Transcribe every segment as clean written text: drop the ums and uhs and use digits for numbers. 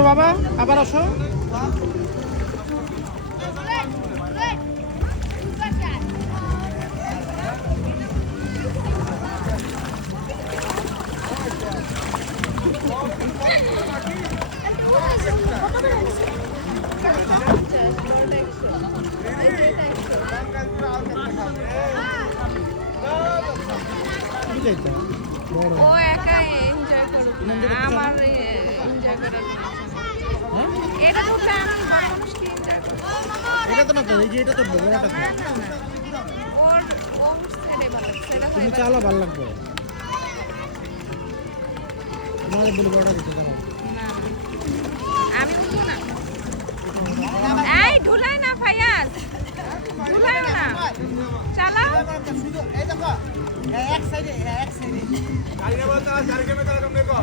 আসো বাবা, আবার আসো। ও একা এনজয় করুক না, আমার এনজয় করার এটা তো আমি বড় মানুষ কি এনজয় করব। এটা তো না তো, এই যে এটা তো বড়টা তো। ওর ওর ছেড়ে ভালো সেটা তুমি চালা ভালো লাগবে। তোমাদের বলে বড়টা দিতে হবে। না আমি উঠবো না। এই ঢুলাই না ফায়াজ, ঢুলাই না, চালাও। এই দেখো এক সাইডে গাড়ি বলতে গাড়ি কেমনে চালা তোমরা কো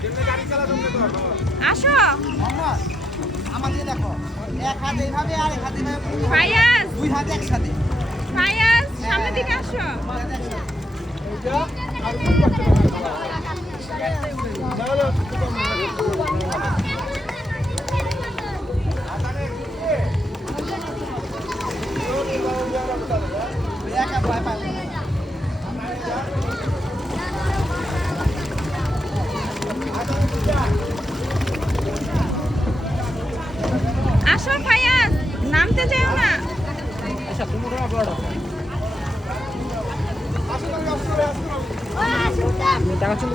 কেমনে গাড়ি চালা তোমরা কো আসো মোহাম্মদ আমাদের দেখো এক হাত এইভাবে আর এক হাত এইভাবে ফায়াজ, দুই হাত একসাথে ফায়াজ সামনের দিকে আসো। একা ভয় পায় আসো ফায়াজ, নামতে যেও না। আচ্ছা তুমি ওটা বড়। টাকা চলে